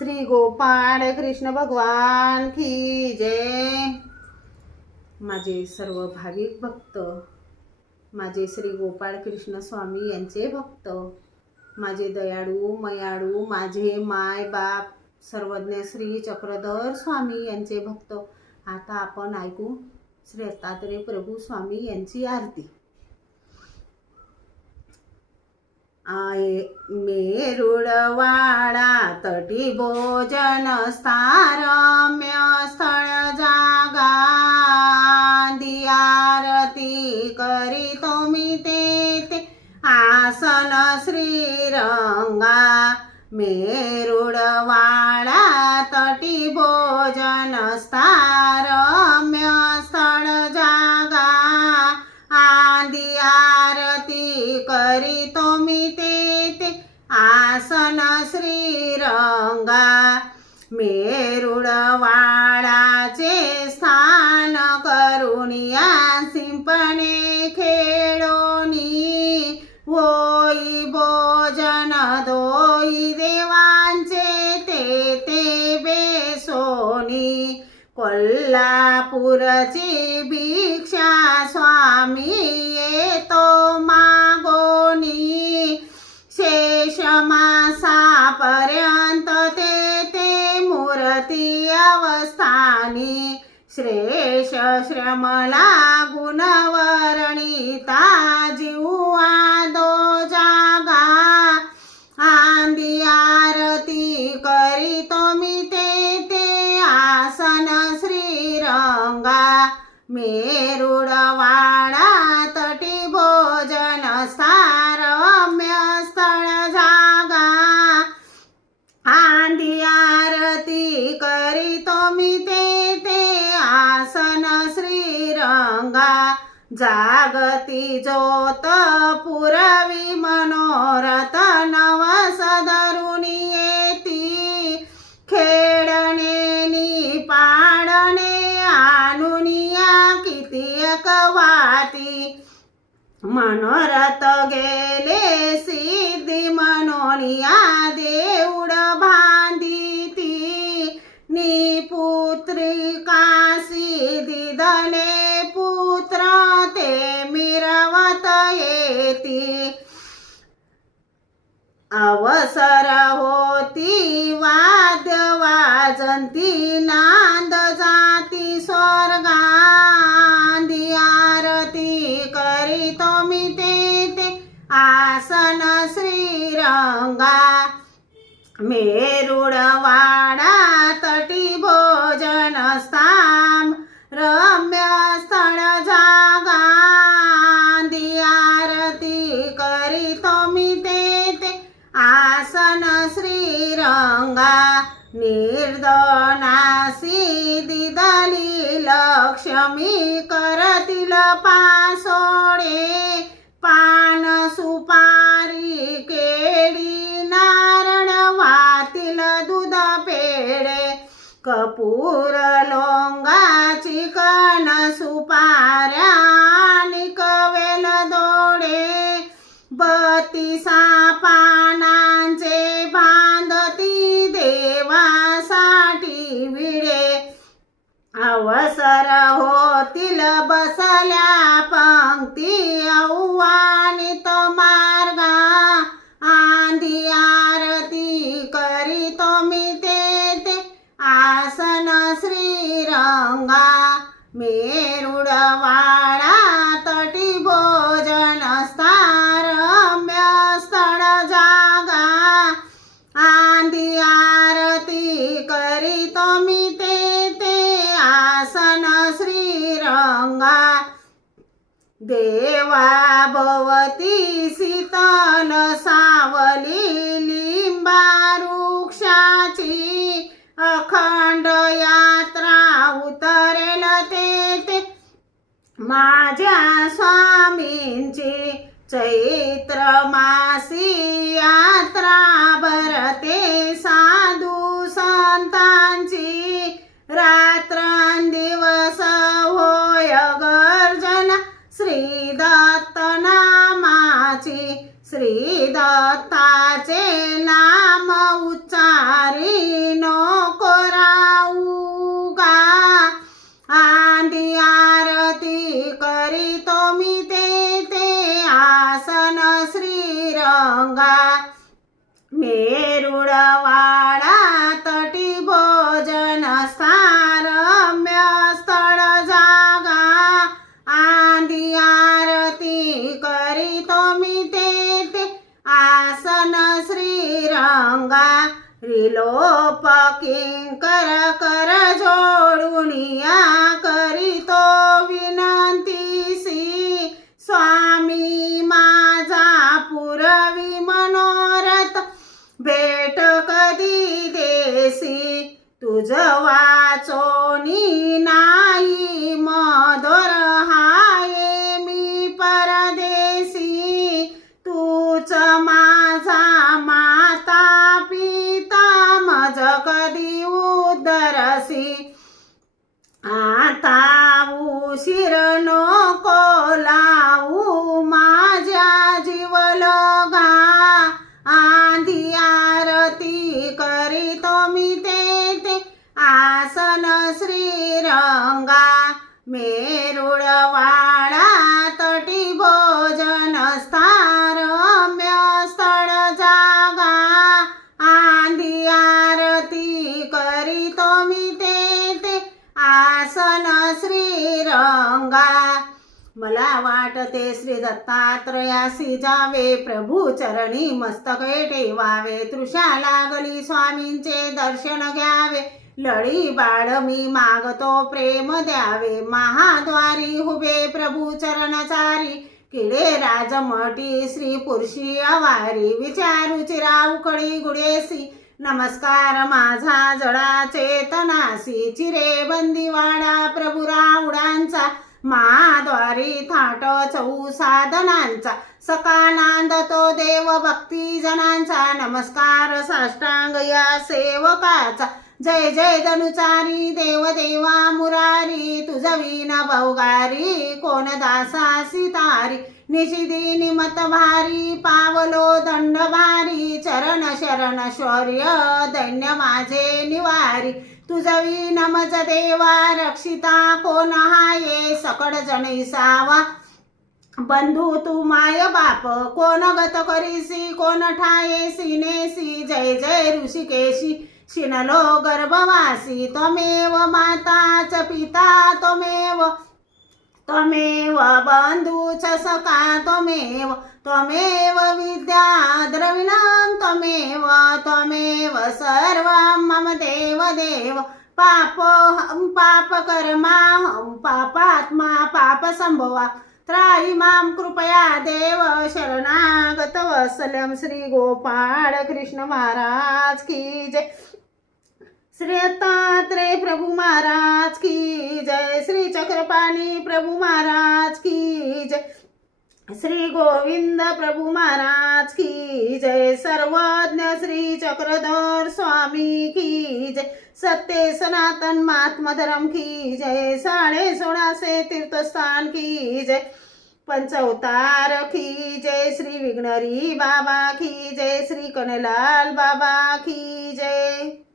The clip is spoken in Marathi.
श्री गोपाळ कृष्ण भगवान की जय। माझे सर्व भाविक भक्त, माझे श्री गोपाळ कृष्ण स्वामी यांचे भक्त, माझे दयाळू मयाळू, माझे माय बाप सर्वज्ञ श्री चक्रधर स्वामी यांचे भक्त। आता आपण ऐकू श्री दत्तात्रेय प्रभू स्वामी यांची आरती। मेरुडवाडा तटी भोजन स्थारम्य स्थळ जागा, आरती करीतो मी तेथे आसन श्रीरंगा। मेरुडवाडा तटी भोजन स्थारम्य स्थळ जागा, आरती करीतो मी तेथे आसन श्रीरंगा। मेरुडवाडाचे स्थान करुनिया सिंपणे खेळोनी, होई भोजन दोई देवांचे तेथे बेसोनी। कोल्हापूरची भिक्षा स्वामी येतो मागोनी, शेष मासापर्यंत तेथे मूर्ती अवस्थानी। श्रेष श्रमला गुणवर्णिता जीवा दो जागा, आरती करीतो मी तेथे आसन श्रीरंगा। मेरुडवाडा तटी भोजन स्थारम्य स्थळ जागा, आरती करीतो मी तेथे आसन श्रीरंगा। जागती ज्योत पुरवी मनोरथ नवस धरुणी येती, खेळणे पाडणे आणुनिया किती एकवाती। मनोरथ गेले सिद्धी मनोनिया देऊळ बांधिती, निपुत्रिकासी दिदले पुत्र ते मिरवत येती। अवसर होती वाद्य वाजंती, नांद जाती स्वर्गा, आरती करीतो मी तेथे आसन श्रीरंगा। मेरुडवाडा तटी भोजन स्थान रम्य स्थळ जागा, आरती करीतो मी तेथे आसन श्रीरंगा। निर्धनासी दिदली लक्ष्मी करतील पासोडे, पान सुपारी केळी नारळ वातील दूध पेढे। कपूर लोंगाची कण सुपाऱ्या आणि वेल दोडे, बत्तीसा पानांचे बांधती देवासाठी विडे। अवसर होतील बसल्या पंक्ती आव्हानित मार्गा, आरती करीतो मी तेथे आसन श्रीरंगा। मेरुडवाडा तटी भोजन स्थारम्य स्थळ जागा, आरती करीतो मी तेथे आसन श्रीरंगा। देवा भवती शीतल सावली लिंबा वृक्षाची, अखंड यात्रा उतरेल तेथे माझ्या स्वामींची। चैत्र मासी यात्रा भरते साधू संतांची, रात्रंदिवस होय गर्जना श्री दत्त नामाची। श्री दत्ताचे नाम उच्चारी मेरुडवाडा तटी भोजन स्थान रम्य स्थळ जागा आंधी आरती करीतो मी तेथे आसन श्रीरंगा रिलोप किंकर कर जोडुनिया करीतो विनंतीसी स्वामी माझा पुरवी मनोरथ भेट कधी देसी तुझ वाचोनी नाही मधुर हाये मी परदेसी तूच माझा माता पिता मज कधी उदरसी आता उशीर नको लावू माझ्या जीवलगा आंधी आरती करीतो मी तेथे आसन श्रीरंगा मेरुडवाडा तटी भोजन स्थान रम्य स्थळ जागा आंधी आरती करीतो मी तेथे आसन श्रीरंगा मला वाटते श्री दत्तात्रयासी जावे प्रभू चरणी मस्तके ठेवावे तृषा लागली स्वामींचे दर्शन घ्यावे लढी बाळ मी मागतो प्रेम द्यावे महाद्वारी हुबे प्रभू चरणचारी किडे राजमठी श्री पुरुषी अवारी विचारू चिरावकडी गुडेसी नमस्कार माझा जडा चेतनासी चिरे बंदीवाडा प्रभू रावडांचा महाद्वारी थाट चौ साधनांचा सकानांद तो देव भक्ती जनांचा नमस्कार साष्टांग या सेवकाचा जय जय धनुचारी देव देवा मुरारी तुझ वीण भौगारी कोण दासासी तारी निशिदी निमत भारी पावलो दंड भारी चरण शरण शौर्य दैन्य माझे निवारी तुझवी नमज देवा रक्षिता कोण हाये सकड जनिसावा बंधू तू माय बाप कोण गत करीसी कोण ठाये सिनेसी जय जय ऋषिकेशी शिनलो गर्भवासी त्वमेव माताच पिता त्वमेव त्वमेव बंधूच सखा त्वमेव त्वमेव विद्या द्रविणं त्वमेव त्वमेव सर्वं मम देव देव पापोऽहं पापकर्माहं पापात्मा पापसंभवा त्राहि मां कृपया देव शरणागत वत्सलं श्री गोपाळ कृष्ण महाराज की जय श्री दत्तात्रेय प्रभु महाराज की जय श्री चक्रपाणी प्रभु महाराज की जय श्री गोविंद प्रभु महाराज की जय सर्वज्ञ श्री चक्रधर स्वामी की जय सत्य सनातन महात्मा धर्म की जय 16.5 तीर्थस्थान की जय पंचअवतार की जय श्री विघ्नहरी बाबा की जय श्री कन्हैयालाल बाबा की जय।